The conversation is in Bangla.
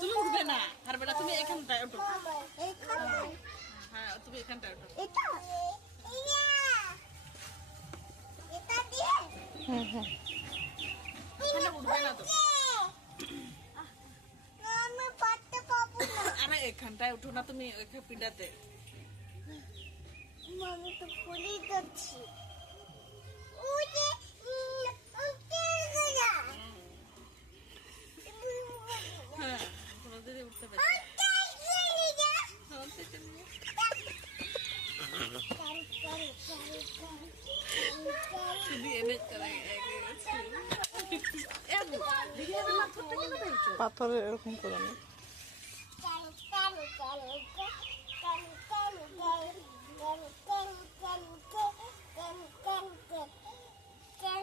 তুমি উঠবে না, পারবে না, তুমি এখানটায় ওঠো। হ্যাঁ তুমি এখানটায় ওঠো। ওখানে উঠবে না তো। আরে এখানটায় উঠো না তুমি, ওইখানে পিঠাতে। আমি তো ভুলে যাচ্ছি। হ্যাঁ কোনো দিদি উঠতে পারছে পাথরের এরকম করে না। Can